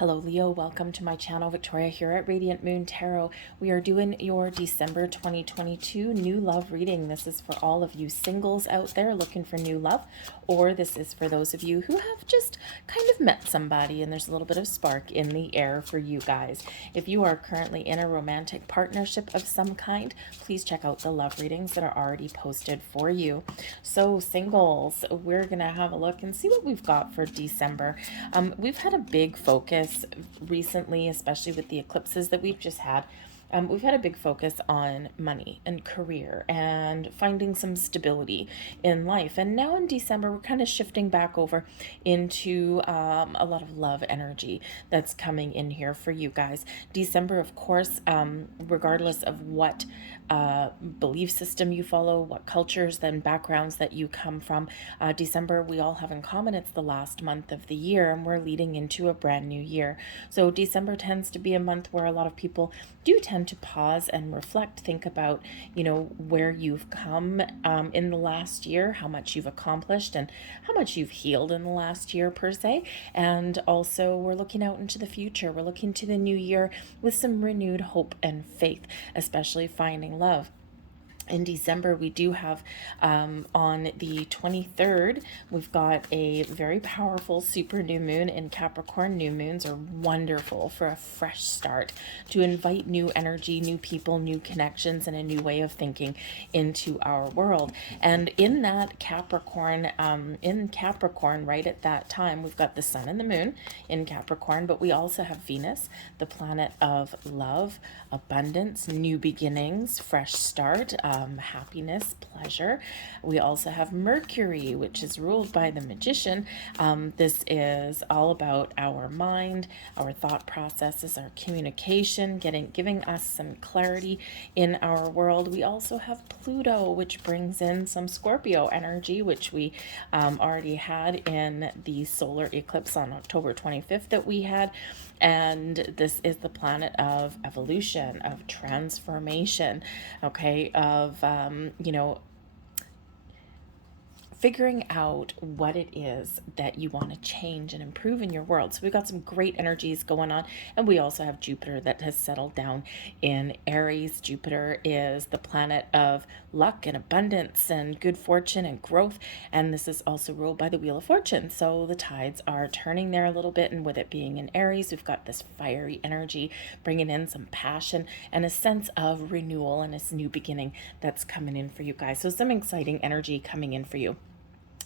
Hello Leo, welcome to my channel. Victoria here at Radiant Moon Tarot. We are doing your December 2022 new love reading. This is for all of you singles out there looking for new love, or this is for those of you who have just kind of met somebody and there's a little bit of spark in the air for you guys. If you are currently in a romantic partnership of some kind, please check out the love readings that are already posted for you. So singles, we're gonna have a look and see what we've got for December. We've had a big focus recently, especially with the eclipses that we've just had. We've had a big focus on money and career and finding some stability in life. And now in December, we're kind of shifting back over into a lot of love energy that's coming in here for you guys. December, of course, regardless of what belief system you follow, what cultures and backgrounds that you come from, December, we all have in common. It's the last month of the year and we're leading into a brand new year. So December tends to be a month where a lot of people do tend to pause and reflect, think about, where you've come in the last year, how much you've accomplished and how much you've healed in the last year per se. And also we're looking out into the future. We're looking to the new year with some renewed hope and faith, especially finding love. In December, we do have on the 23rd, we've got a very powerful super new moon in Capricorn. New moons are wonderful for a fresh start, to invite new energy, new people, new connections, and a new way of thinking into our world. And in that Capricorn, right at that time, we've got the sun and the moon in Capricorn, but we also have Venus, the planet of love, abundance, new beginnings, fresh start, happiness, pleasure. We also have Mercury, which is ruled by the magician. This is all about our mind, our thought processes, our communication, giving us some clarity in our world. We also have Pluto, which brings in some Scorpio energy, which we already had in the solar eclipse on October 25th that we had. And this is the planet of evolution, of transformation, okay, of, figuring out what it is that you want to change and improve in your world. So we've got some great energies going on. And we also have Jupiter that has settled down in Aries. Jupiter is the planet of luck and abundance and good fortune and growth. And this is also ruled by the Wheel of Fortune. So the tides are turning there a little bit. And with it being in Aries, we've got this fiery energy bringing in some passion and a sense of renewal and this new beginning that's coming in for you guys. So some exciting energy coming in for you.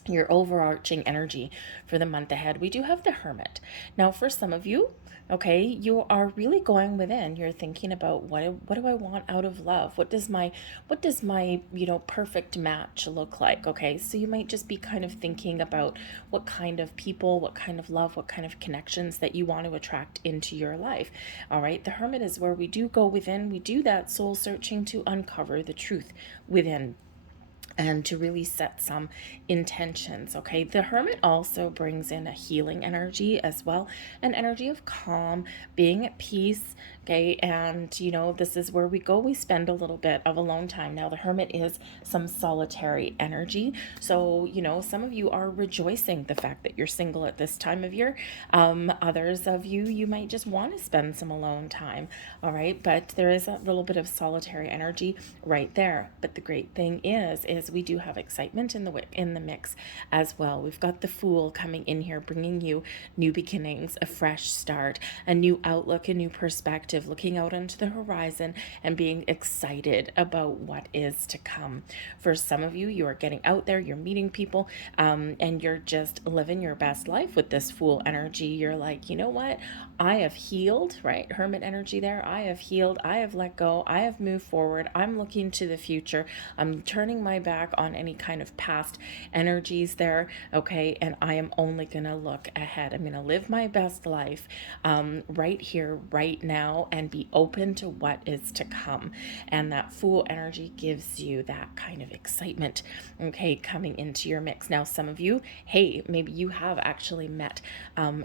Your overarching energy for the month ahead, we do have the Hermit. Now for some of you, okay, you are really going within. You're thinking about what do I want out of love? What does my perfect match look like? Okay, so you might just be kind of thinking about what kind of people, what kind of love, what kind of connections that you want to attract into your life. All right, the Hermit is where we do go within. We do that soul searching to uncover the truth within and to really set some intentions. Okay, the Hermit also brings in a healing energy as well, an energy of calm, being at peace. Okay, and this is where we spend a little bit of alone time. Now the Hermit is some solitary energy, so some of you are rejoicing the fact that you're single at this time of year. Others of you might just want to spend some alone time. All right, but there is a little bit of solitary energy right there. But the great thing is we do have excitement in the mix as well. We've got the Fool coming in here, bringing you new beginnings, a fresh start, a new outlook, a new perspective, looking out onto the horizon and being excited about what is to come. For some of you, you are getting out there, you're meeting people, and you're just living your best life with this Fool energy. You're like, you know what? I have healed, right? Hermit energy there. I have healed. I have let go. I have moved forward. I'm looking to the future. I'm turning my back on any kind of past energies there. Okay. And I am only going to look ahead. I'm going to live my best life right here, right now, and be open to what is to come. And that Fool energy gives you that kind of excitement, okay, coming into your mix. Now, some of you, hey, maybe you have actually met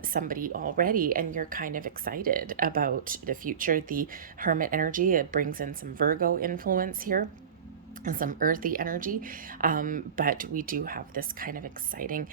somebody already and you're kind of excited about the future. The Hermit energy, it brings in some Virgo influence here. some earthy energy, but we do have this kind of exciting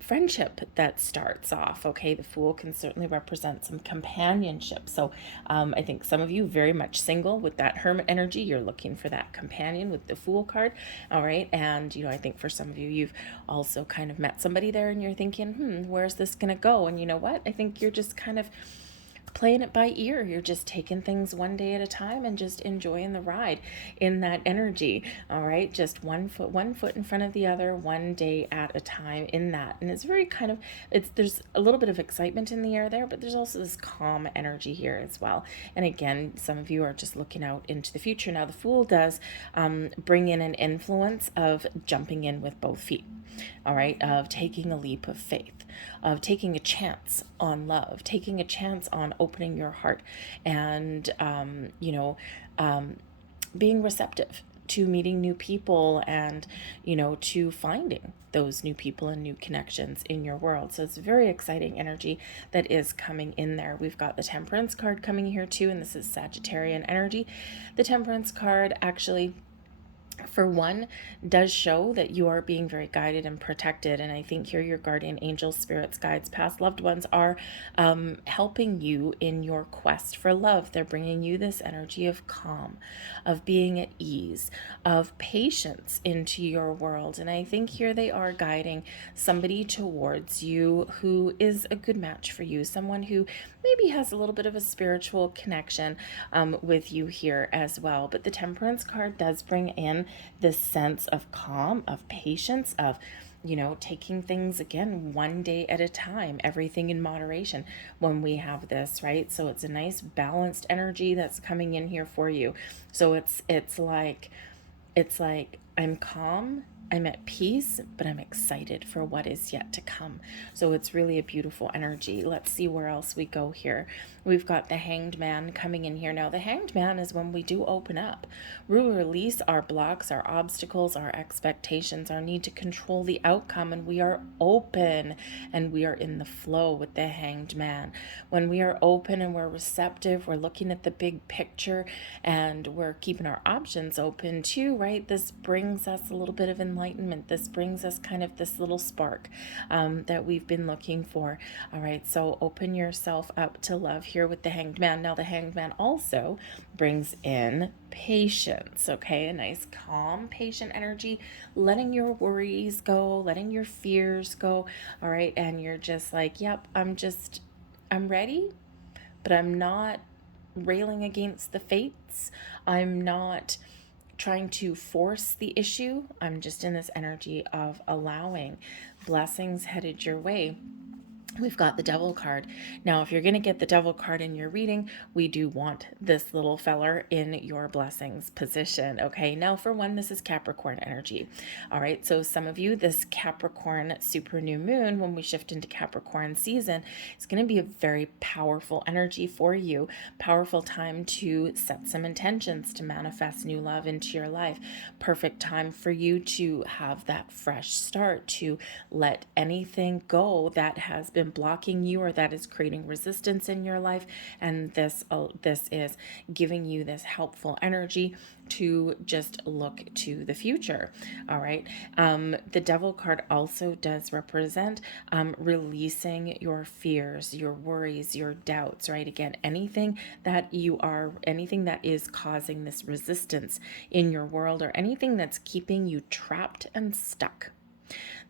friendship that starts off. Okay, the Fool can certainly represent some companionship. So I think some of you very much single with that Hermit energy. You're looking for that companion with the Fool card. All right, and I think for some of you, you've also kind of met somebody there, and you're thinking, where's this gonna go? And you know what? I think you're just kind of playing it by ear. You're just taking things one day at a time and just enjoying the ride in that energy. All right, just one foot in front of the other, one day at a time in that. And it's very kind of, there's a little bit of excitement in the air there, but there's also this calm energy here as well. And again, some of you are just looking out into the future. Now the Fool does bring in an influence of jumping in with both feet. All right, of taking a leap of faith, of taking a chance on love, taking a chance on opening your heart, and being receptive to meeting new people, and to finding those new people and new connections in your world. So it's very exciting energy that is coming in there. We've got the Temperance card coming here too, and this is Sagittarian energy. The Temperance card actually, for one, does show that you are being very guided and protected. And I think here your guardian angels, spirits, guides, past loved ones are helping you in your quest for love. They're bringing you this energy of calm, of being at ease, of patience into your world. And I think here they are guiding somebody towards you who is a good match for you, someone who maybe has a little bit of a spiritual connection with you here as well. But the Temperance card does bring in this sense of calm, of patience, of taking things again one day at a time, everything in moderation when we have this, right? So it's a nice balanced energy that's coming in here for you. So it's like I'm calm, I'm at peace, but I'm excited for what is yet to come. So it's really a beautiful energy. Let's see where else we go here. We've got the Hanged Man coming in here. Now, the Hanged Man is when we do open up. We release our blocks, our obstacles, our expectations, our need to control the outcome, and we are open and we are in the flow with the Hanged Man. When we are open and we're receptive, we're looking at the big picture and we're keeping our options open too, right? This brings us a little bit of enlightenment. This brings us kind of this little spark that we've been looking for. All right, so open yourself up to love here with the Hanged Man. Now, the Hanged Man also brings in patience, okay? A nice, calm, patient energy, letting your worries go, letting your fears go, all right? And you're just like, yep, I'm ready, but I'm not railing against the fates. I'm not trying to force the issue. I'm just in this energy of allowing blessings headed your way. We've got the Devil card. Now, if you're going to get the Devil card in your reading, we do want this little feller in your blessings position. Okay, now for one, this is Capricorn energy. All right, so some of you, this Capricorn super new moon, when we shift into Capricorn season, it's going to be a very powerful energy for you. Powerful time to set some intentions to manifest new love into your life. Perfect time for you to have that fresh start, to let anything go that has been blocking you or that is creating resistance in your life, and this is giving you this helpful energy to just look to the future. All right, the Devil card also does represent releasing your fears, your worries, your doubts, right? Again, anything that is causing this resistance in your world, or anything that's keeping you trapped and stuck.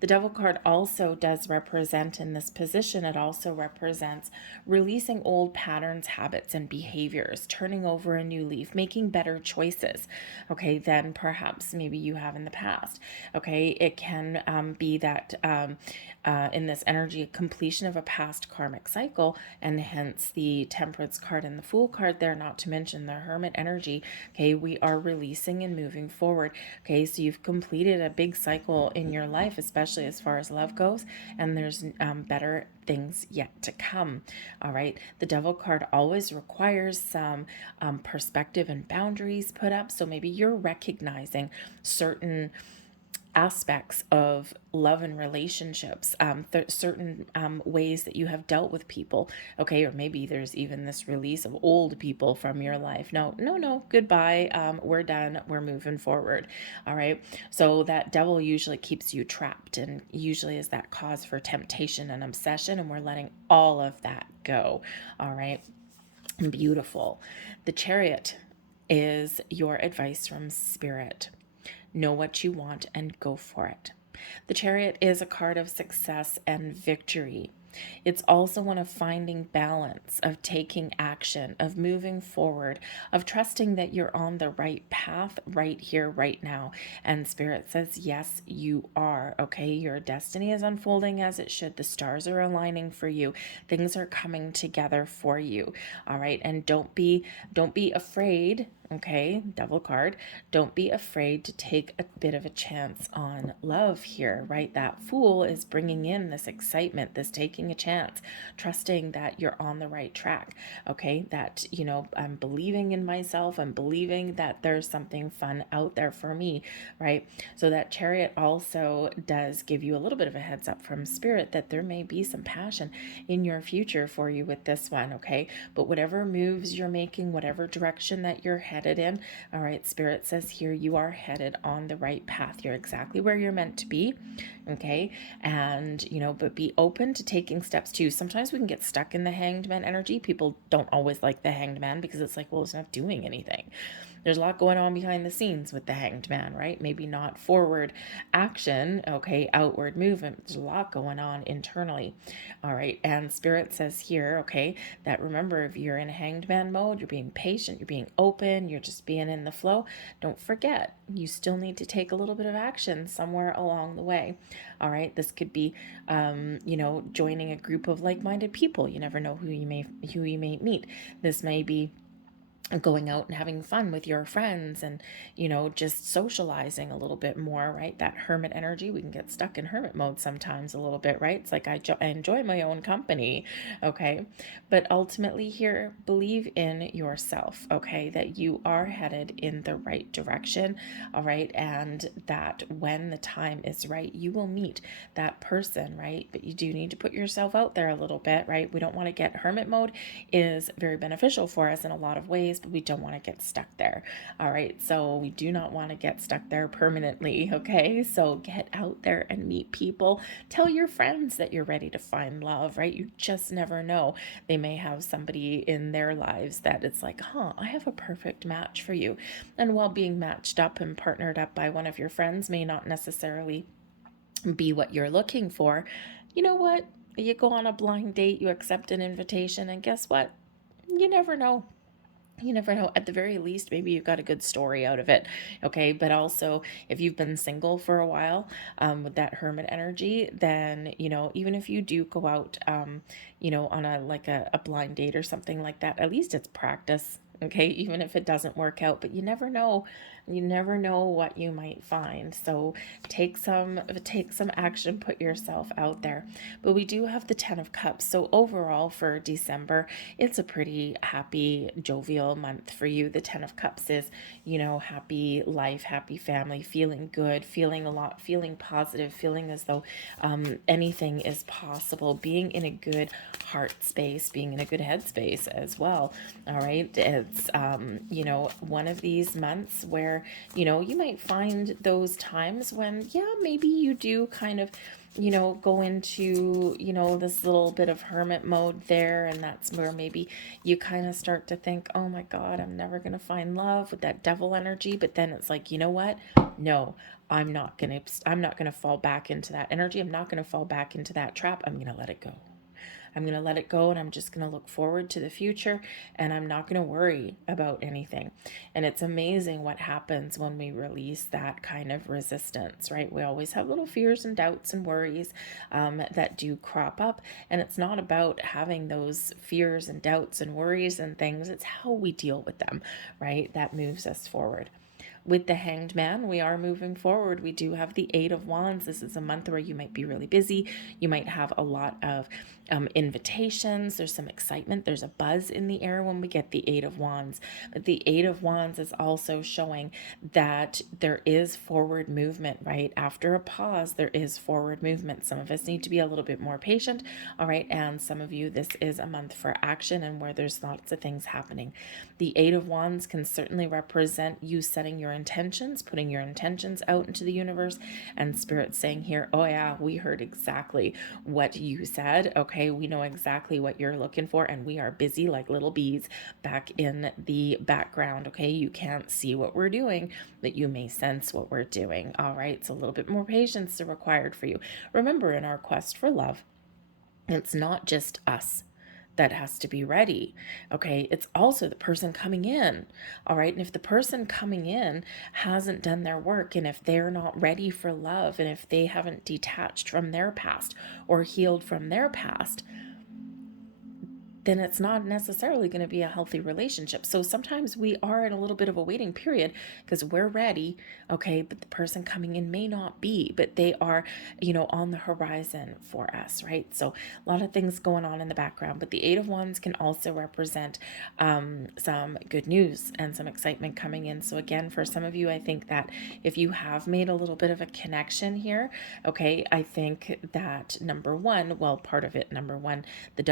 The Devil card also does represent, in this position, it also represents releasing old patterns, habits, and behaviors, turning over a new leaf, making better choices, okay, than perhaps maybe you have in the past. Okay, it can be that in this energy, a completion of a past karmic cycle, and hence the Temperance card and the Fool card there, not to mention the Hermit energy. Okay, we are releasing and moving forward. Okay, so you've completed a big cycle in your life, especially as far as love goes, and there's better things yet to come. All right, the Devil card always requires some perspective and boundaries put up. So maybe you're recognizing certain aspects of love and relationships, certain ways that you have dealt with people, okay? Or maybe there's even this release of old people from your life. No, no, no, goodbye. We're done. We're moving forward. All right. So that devil usually keeps you trapped and usually is that cause for temptation and obsession. And we're letting all of that go. All right. Beautiful. The Chariot is your advice from Spirit. Know what you want and go for it. The Chariot is a card of success and victory. It's also one of finding balance, of taking action, of moving forward, of trusting that you're on the right path right here, right now. And Spirit says, yes, you are. Okay, your destiny is unfolding as it should. The stars are aligning for you. Things are coming together for you. All right, and don't be afraid. Okay, devil card. Don't be afraid to take a bit of a chance on love here, right? That Fool is bringing in this excitement, this taking a chance, trusting that you're on the right track. Okay, that, I'm believing in myself. I'm believing that there's something fun out there for me, right? So that Chariot also does give you a little bit of a heads up from Spirit that there may be some passion in your future for you with this one, okay? But whatever moves you're making, whatever direction that you're headed in, all right, Spirit says here you are headed on the right path. You're exactly where you're meant to be, okay? And, but be open to taking steps too. Sometimes we can get stuck in the Hanged Man energy. People don't always like the Hanged Man because it's like, well, it's not doing anything. There's a lot going on behind the scenes with the Hanged Man, right? Maybe not forward action, okay, outward movement. There's a lot going on internally. All right, and Spirit says here, okay, that remember, if you're in Hanged Man mode, you're being patient, you're being open, you're just being in the flow. Don't forget, you still need to take a little bit of action somewhere along the way. All right, this could be, joining a group of like-minded people. You never know who you may meet. This may be going out and having fun with your friends and just socializing a little bit more, right? That hermit energy, we can get stuck in hermit mode sometimes a little bit, right? It's like I enjoy my own company, okay? But ultimately here, believe in yourself, okay? That you are headed in the right direction, all right? And that when the time is right, you will meet that person, right? But you do need to put yourself out there a little bit, right? We don't want to get hermit mode is very beneficial for us in a lot of ways, but we don't want to get stuck there. All right, so we do not want to get stuck there permanently, okay? So get out there and meet people. Tell your friends that you're ready to find love, right? You just never know. They may have somebody in their lives that it's like, I have a perfect match for you. And while being matched up and partnered up by one of your friends may not necessarily be what you're looking for, you know what? You go on a blind date, you accept an invitation, and guess what? You never know. You never know. At the very least, maybe you've got a good story out of it, okay? But also, if you've been single for a while, with that hermit energy, then even if you do go out, on a blind date or something like that, at least it's practice, okay? Even if it doesn't work out, but you never know. You never know what you might find. So take some action, put yourself out there. But we do have the 10 of Cups. So overall for December, it's a pretty happy, jovial month for you. The 10 of Cups is, happy life, happy family, feeling good, feeling a lot, feeling positive, feeling as though anything is possible, being in a good heart space, being in a good head space as well. All right. It's, one of these months where, you might find those times when, maybe you do kind of, go into, this little bit of hermit mode there. And that's where maybe you kind of start to think, oh my God, I'm never going to find love with that devil energy. But then it's like, you know what? No, I'm not going to fall back into that energy. I'm not going to fall back into that trap. I'm going to let it go. I'm going to let it go and I'm just going to look forward to the future and I'm not going to worry about anything. And it's amazing what happens when we release that kind of resistance, right? We always have little fears and doubts and worries that do crop up. And it's not about having those fears and doubts and worries and things. It's how we deal with them, right? That moves us forward. with the Hanged Man, we are moving forward. We do have the Eight of Wands. This is a month where you might be really busy. You might have a lot of invitations. There's some excitement. There's a buzz in the air when we get the Eight of Wands. But the Eight of Wands is also showing that there is forward movement, right? After a pause, there is forward movement. Some of us need to be a little bit more patient, all right? And some of you, this is a month for action and where there's lots of things happening. The Eight of Wands can certainly represent you setting your intentions, putting your intentions out into the universe, and Spirit saying here, oh yeah, we heard exactly what you said. Okay, we know exactly what you're looking for, and we are busy like little bees back in the background. Okay, you can't see what we're doing, but you may sense what we're doing. All right, so a little bit more patience is required for you. Remember, in our quest for love, it's not just us that has to be ready. Okay, it's also the person coming in. All right, and if the person coming in hasn't done their work, and if they're not ready for love, and if they haven't detached from their past or healed from their past, then it's not necessarily going to be a healthy relationship. So sometimes we are in a little bit of a waiting period because we're ready, okay, but the person coming in may not be, but they are, on the horizon for us, right? So a lot of things going on in the background, but the Eight of Wands can also represent some good news and some excitement coming in. So again, for some of you, I think that if you have made a little bit of a connection here, okay, I think that number one, the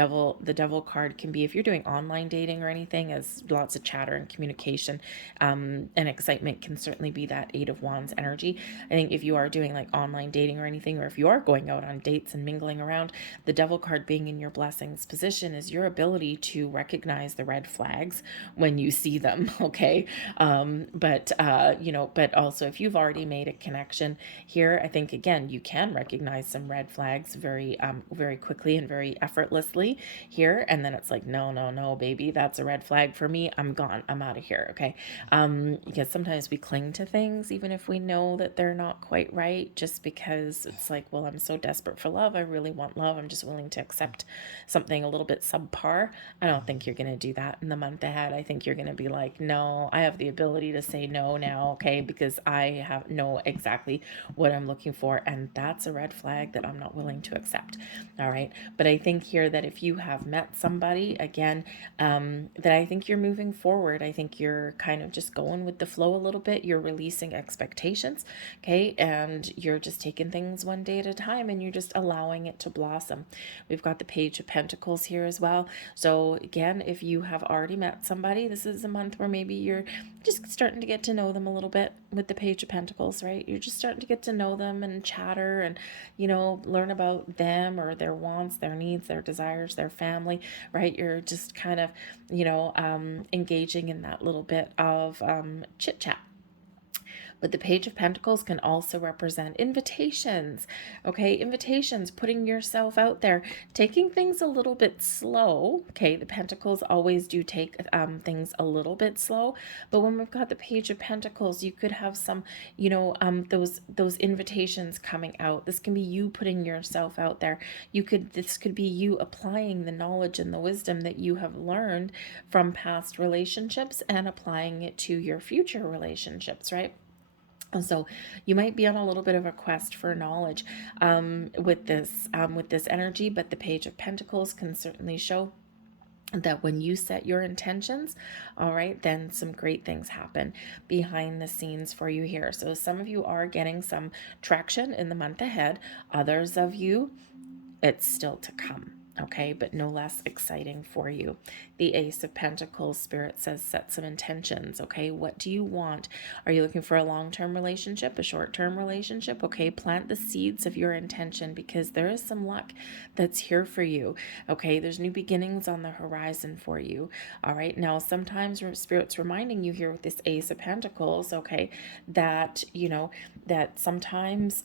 devil card can be, if you're doing online dating or anything, as lots of chatter and communication and excitement can certainly be that Eight of Wands energy. I think if you are doing like online dating or anything, or if you are going out on dates and mingling around, the devil card being in your blessings position is your ability to recognize the red flags when you see them. Okay. But also if you've already made a connection here, I think again, you can recognize some red flags very quickly and very effortlessly here. And then it's like, no, baby, that's a red flag for me. I'm gone. I'm out of here. Okay. Because sometimes we cling to things, even if we know that they're not quite right, just because it's like, well, I'm so desperate for love. I really want love. I'm just willing to accept something a little bit subpar. I don't think you're going to do that in the month ahead. I think you're going to be like, no, I have the ability to say no now. Okay. Because I know exactly what I'm looking for. And that's a red flag that I'm not willing to accept. All right. But I think here that if you have met somebody again, that I think you're moving forward. I think you're kind of just going with the flow a little bit. You're releasing expectations, okay? And you're just taking things one day at a time and you're just allowing it to blossom. We've got the Page of Pentacles here as well. So again, if you have already met somebody, this is a month where maybe you're just starting to get to know them a little bit with the Page of Pentacles, right? You're just starting to get to know them and chatter and, learn about them or their wants, their needs, their desires, their family, right? You're just kind of, engaging in that little bit of chit chat. But the Page of Pentacles can also represent invitations, okay? Invitations, putting yourself out there, taking things a little bit slow, okay? The Pentacles always do take things a little bit slow, but when we've got the Page of Pentacles, you could have some, those invitations coming out. This can be you putting yourself out there. This could be you applying the knowledge and the wisdom that you have learned from past relationships and applying it to your future relationships, right? So you might be on a little bit of a quest for knowledge with this energy, but the Page of Pentacles can certainly show that when you set your intentions, all right, then some great things happen behind the scenes for you here. So some of you are getting some traction in the month ahead. Others of you, it's still to come. Okay, but no less exciting for you. The Ace of Pentacles, Spirit says, set some intentions. Okay, what do you want? Are you looking for a long-term relationship, a short-term relationship? Okay, plant the seeds of your intention because there is some luck that's here for you. Okay, there's new beginnings on the horizon for you. All right, now sometimes Spirit's reminding you here with this Ace of Pentacles, okay, that, that sometimes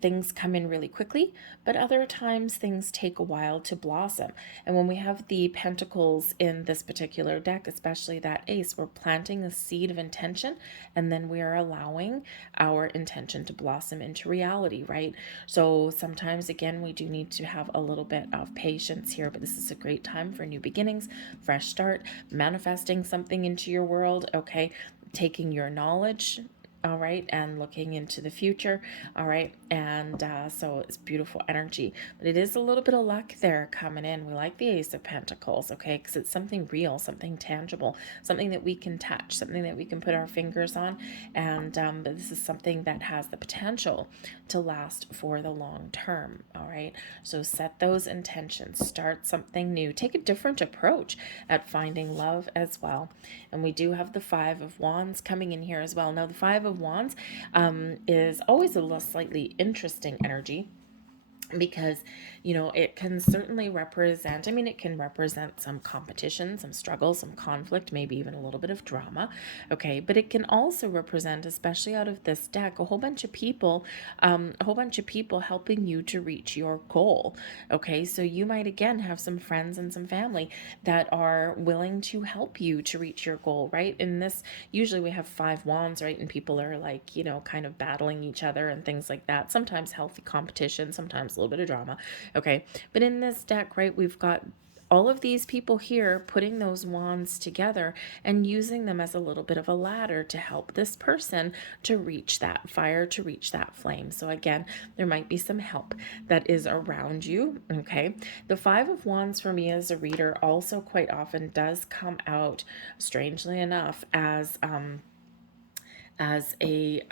things come in really quickly, but other times things take a while to blossom. And when we have the pentacles in this particular deck, especially that ace, we're planting the seed of intention and then we are allowing our intention to blossom into reality, right? So sometimes, again, we do need to have a little bit of patience here, but this is a great time for new beginnings, fresh start, manifesting something into your world, okay? Taking your knowledge all right, and looking into the future, all right, and so it's beautiful energy, but it is a little bit of luck there coming in. We like the Ace of Pentacles, okay, because it's something real, something tangible, something that we can touch, something that we can put our fingers on, and but this is something that has the potential to last for the long term, all right. So set those intentions, start something new, take a different approach at finding love as well. And we do have the Five of Wands coming in here as well. Now the Five of Wands is always a little slightly interesting energy, because it can certainly represent, I mean, it can represent some competition, some struggle, some conflict, maybe even a little bit of drama, okay, but it can also represent, especially out of this deck, a whole bunch of people, helping you to reach your goal, okay. So you might again have some friends and some family that are willing to help you to reach your goal, right? In this, usually we have Five Wands, right, and people are like, kind of battling each other and things like that, sometimes healthy competition, sometimes a little bit of drama, okay. But in this deck, right, we've got all of these people here putting those wands together and using them as a little bit of a ladder to help this person to reach that fire, to reach that flame. So again, there might be some help that is around you, okay. The Five of Wands for me as a reader also quite often does come out, strangely enough, as a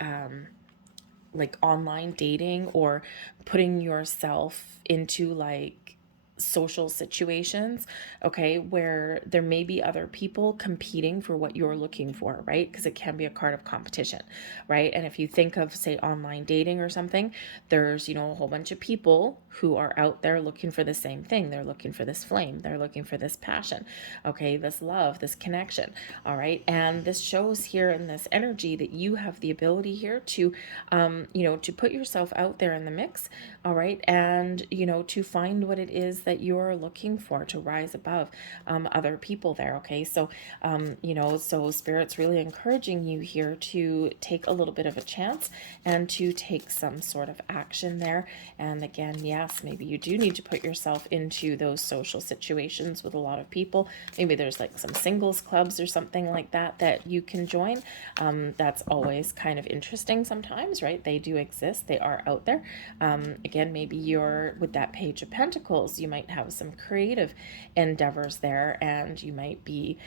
like online dating, or putting yourself into like social situations, okay, where there may be other people competing for what you're looking for, right? Because it can be a card of competition, right? And if you think of, say, online dating or something, there's, a whole bunch of people who are out there looking for the same thing. They're looking for this flame, they're looking for this passion, okay, this love, this connection, all right. And this shows here in this energy that you have the ability here to, to put yourself out there in the mix, all right, and, to find what it is that you're looking for, to rise above other people there, okay. So so Spirit's really encouraging you here to take a little bit of a chance and to take some sort of action there. And again, yes, maybe you do need to put yourself into those social situations with a lot of people. Maybe there's like some singles clubs or something like that that you can join. That's always kind of interesting sometimes, right? They do exist, they are out there. Again, maybe you're with that Page of Pentacles, you might have some creative endeavors there, and you might be,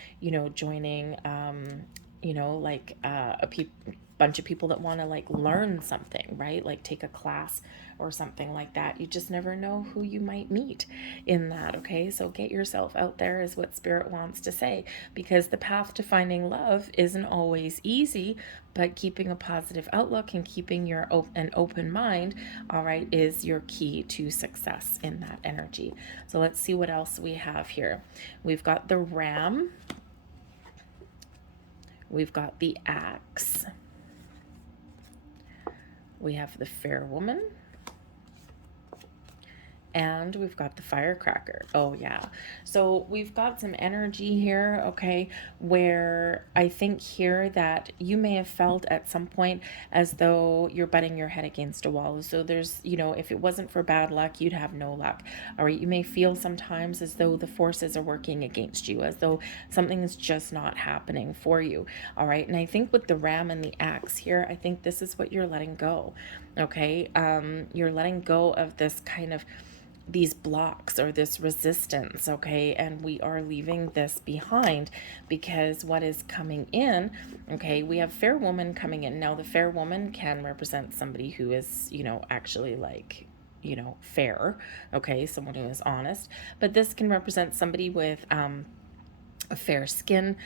joining, like a bunch of people that want to like learn something, right? Like take a class or something like that. You just never know who you might meet in that, okay? So get yourself out there is what Spirit wants to say, because the path to finding love isn't always easy, but keeping a positive outlook and keeping an open mind, all right, is your key to success in that energy. So let's see what else we have here. We've got the Ram. We've got the Axe. We have the Fair Woman. And we've got the Firecracker. Oh yeah. So we've got some energy here, okay, where I think here that you may have felt at some point as though you're butting your head against a wall. So there's, if it wasn't for bad luck, you'd have no luck. All right. You may feel sometimes as though the forces are working against you, as though something is just not happening for you. All right. And I think with the Ram and the Axe here, I think this is what you're letting go. Okay. You're letting go of this kind of these blocks or this resistance, okay, and we are leaving this behind, because what is coming in, okay, we have Fair Woman coming in. Now the Fair Woman can represent somebody who is, actually like, fair, okay, someone who is honest, but this can represent somebody with a fair skin,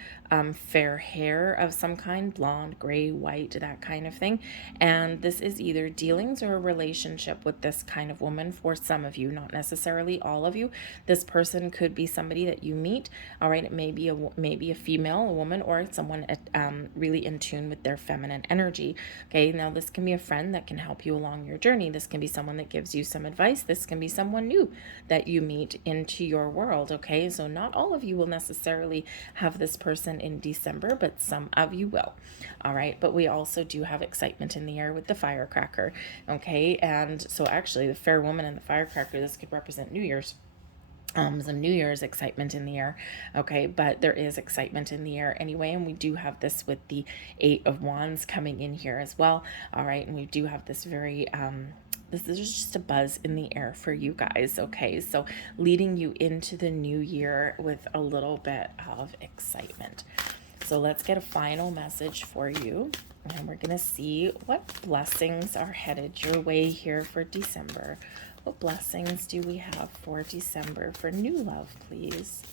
fair hair of some kind, blonde, gray, white, that kind of thing. And this is either dealings or a relationship with this kind of woman for some of you, not necessarily all of you. This person could be somebody that you meet, all right, it may be a female, a woman, or someone really in tune with their feminine energy, okay. Now this can be a friend that can help you along your journey. This can be someone that gives you some advice. This can be someone new that you meet into your world, okay. So not all of you will necessarily have this person in December, but some of you will, all right. But we also do have excitement in the air with the Firecracker, okay. And so actually the Fair Woman and the Firecracker, this could represent New Year's. some New Year's excitement in the air. Okay, but there is excitement in the air anyway, and we do have this with the Eight of Wands coming in here as well. All right, and we do have this very this is just a buzz in the air for you guys. Okay, so leading you into the new year with a little bit of excitement. So let's get a final message for you, and we're gonna see what blessings are headed your way here for December. What blessings do we have for December for new love, please?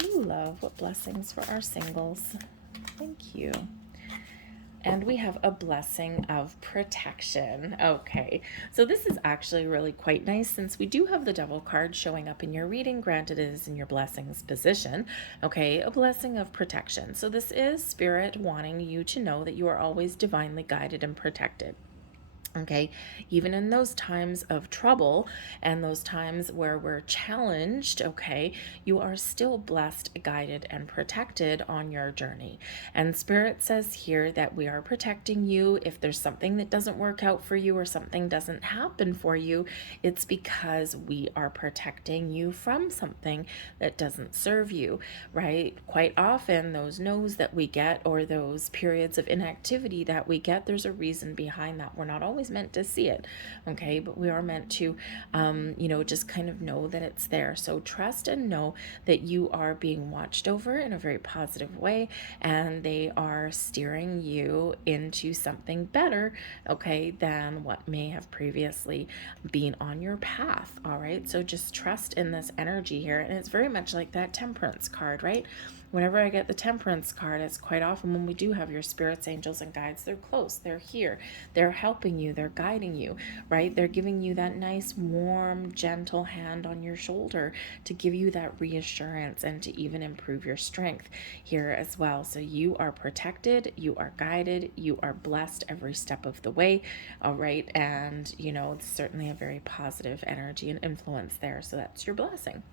New love, what blessings for our singles? Thank you. And we have a blessing of protection. Okay, so this is actually really quite nice since we do have the Devil card showing up in your reading. Granted, it is in your blessings position. Okay, a blessing of protection. So this is Spirit wanting you to know that you are always divinely guided and protected. Okay, even in those times of trouble and those times where we're challenged, okay, you are still blessed, guided, and protected on your journey. And Spirit says here that we are protecting you. If there's something that doesn't work out for you or something doesn't happen for you, it's because we are protecting you from something that doesn't serve you, right? Quite often, those no's that we get or those periods of inactivity that we get, there's a reason behind that. We're not always meant to see it, okay, but we are meant to just kind of know that it's there. So trust and know that you are being watched over in a very positive way, and they are steering you into something better, okay, than what may have previously been on your path. All right, so just trust in this energy here, and it's very much like that Temperance card, right? Whenever I get the Temperance card, it's quite often when we do have your spirits, angels, and guides. They're close, they're here, they're helping you, they're guiding you, right? They're giving you that nice, warm, gentle hand on your shoulder to give you that reassurance and to even improve your strength here as well. So you are protected, you are guided, you are blessed every step of the way, all right? And, it's certainly a very positive energy and influence there. So that's your blessing.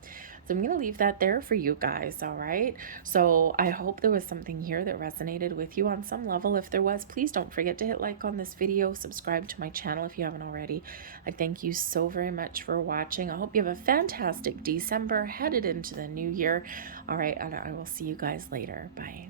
So I'm going to leave that there for you guys, all right? So I hope there was something here that resonated with you on some level. If there was, please don't forget to hit like on this video, subscribe to my channel if you haven't already. I thank you so very much for watching. I hope you have a fantastic December headed into the new year. All right, and I will see you guys later. Bye.